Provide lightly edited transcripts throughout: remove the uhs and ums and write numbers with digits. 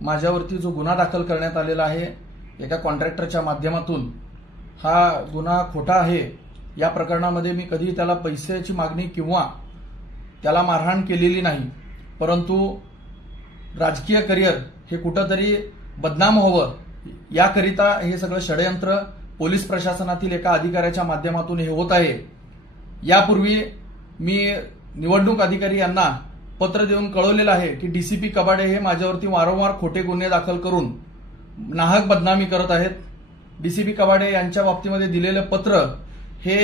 माझ्यावरती जो गुन्हा दाखल करण्यात आलेला आहे एका कॉन्ट्रॅक्टरच्या माध्यमातून, हा गुन्हा खोटा आहे। या प्रकरणामध्ये मी कधी त्याला पैशाची मागणी किंवा त्याला मारहाण केलेली नाही, परंतु राजकीय करिअर हे कुठेतरी बदनाम व्हावं याकरिता हे सगळं षडयंत्र पोलीस प्रशासनातील एका अधिकाऱ्याच्या माध्यमातून हे होत आहे। यापूर्वी मी निवडणूक अधिकारी यांना पत्र देऊन कळवलेलं आहे की डीसीपी कबाडे हे माझ्यावरती वारंवार खोटे गुन्हे दाखल करून नाहक बदनामी करत आहेत। डीसीपी कबाडे यांच्या बाबतीमध्ये दिलेलं पत्र हे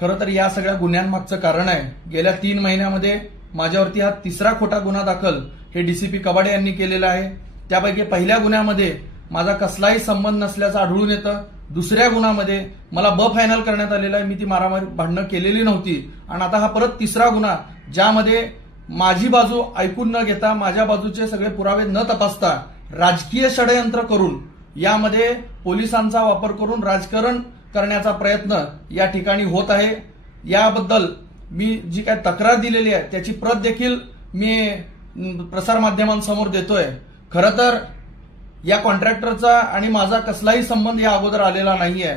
खरं तर या सगळ्या गुन्ह्यांमागचं कारण आहे। गेल्या 3 महिन्यामध्ये माझ्यावरती हा 3रा खोटा गुन्हा दाखल हे डीसीपी कबाडे यांनी केलेला आहे। त्यापैकी पहिल्या गुन्ह्यामध्ये माझा कसलाही संबंध नसल्याचं आढळून येतं। दुसऱ्या गुन्ह्यामध्ये मला फायनल करण्यात आलेला आहे, मी ती मारामारी भांडणं केलेली नव्हती। आणि आता हा परत 3रा गुन्हा ज्यामध्ये माझी बाजू ऐकून न घेता, माझ्या बाजूचे सगळे पुरावे न तपासता राजकीय षडयंत्र करून यामध्ये पोलिसांचा वापर करून राजकारण करण्याचा प्रयत्न या ठिकाणी होत आहे। याबद्दल मी जी काय तक्रार दिलेली आहे त्याची प्रत देखील मी प्रसारमाध्यमांसमोर देतोय। खरं तर या कॉन्ट्रॅक्टरचा आणि माझा कसलाही संबंध या अगोदर आलेला नाहीये,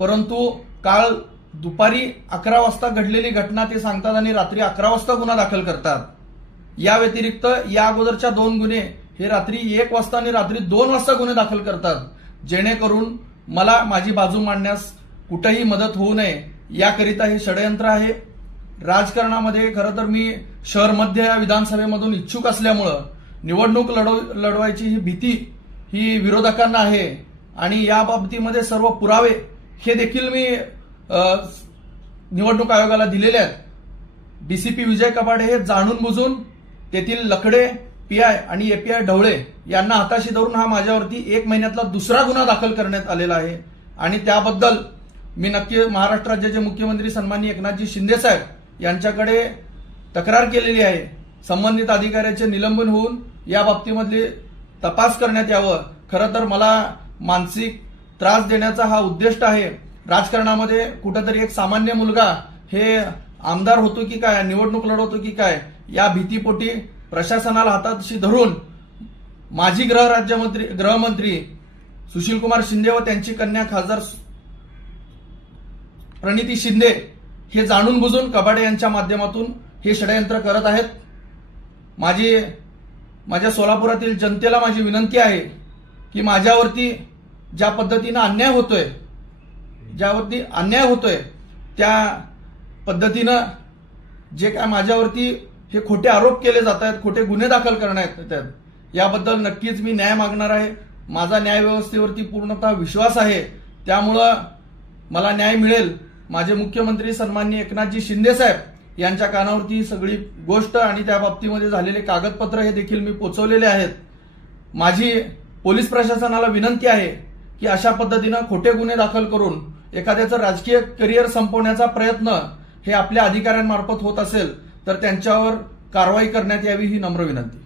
परंतु काल दुपारी 11 वाजता घडलेली घटना ते सांगतात आणि रात्री 11 वाजता गुन्हा दाखल करतात। या व्यतिरिक्त या अगोदरच्या 2 गुन्हे हे रात्री 1 वाजता आणि रात्री 2 वाजता गुन्हे दाखल करतात, जेणेकरून मला माझी बाजू मांडण्यास कुठेही मदत होऊ नये याकरिता हे षडयंत्र आहे। राजकारणामध्ये खरं तर मी शहर मध्य या विधानसभेमधून इच्छुक असल्यामुळं निवडणूक लढवायची ही भीती ही विरोधकांना आहे आणि या बाबतीमध्ये सर्व पुरावे हे देखील मी निवडणूक आयोगाला दिलेले आहेत। डीसीपी विजय कबाडे हे जाणून बुजून तेथील लकडे पीआय आणि एपीआय ढवळे यांना हाताशी धरून हा माझ्यावरती 1 महिन्यातला 2रा गुन्हा दाखल करण्यात आलेला आहे आणि त्याबद्दल मी नक्की महाराष्ट्र राज्याचे मुख्यमंत्री सन्माननीय एकनाथजी शिंदे साहेब यांच्याकडे तक्रार केलेली आहे। संबंधित अधिकाऱ्याचे निलंबन होऊन या बाबतीमधले तपास करण्यात यावं। खरं तर मला मानसिक त्रास देण्याचा हा उद्दिष्ट आहे। राजकारणामध्ये कुठेतरी एक सामान्य मुलगा हे आमदार होतो की काय, निवडणूक लढवतो की काय, या भीतीपोटी प्रशासनाला हाताशी धरून माजी गृहमंत्री सुशीलकुमार शिंदे व त्यांची कन्या खासदार प्रणिती शिंदे हे जाणून बुजून कबाडे यांच्या माध्यमातून हे षडयंत्र करत आहेत। माझ्या सोलापुरातील जनतेला माझी विनंती आहे की माझ्यावरती ज्या पद्धतीनं अन्याय होतोय त्या पद्धतीनं जे काय माझ्यावरती हे खोटे आरोप केले जात आहेत, खोटे गुन्हे दाखल करण्यात येत आहेत, याबद्दल नक्कीच मी न्याय मागणार आहे। माझा न्याय व्यवस्थेवरती पूर्णतः विश्वास आहे, त्यामुळं मला न्याय मिळेल। माझे मुख्यमंत्री सन्माननीय एकनाथजी शिंदे साहेब यांच्या कानावरती ही सगळी गोष्ट आणि त्या बाबतीमध्ये झालेले कागदपत्र हे देखील मी पोचवलेले आहेत। माझी पोलीस प्रशासनाला विनंती आहे की अशा पद्धतीनं खोटे गुन्हे दाखल करून एखाद्याचं राजकीय करिअर संपवण्याचा प्रयत्न हे आपल्या अधिकाऱ्यांमार्फत होत असेल तर त्यांच्यावर कारवाई करण्यात यावी ही नम्र विनंती।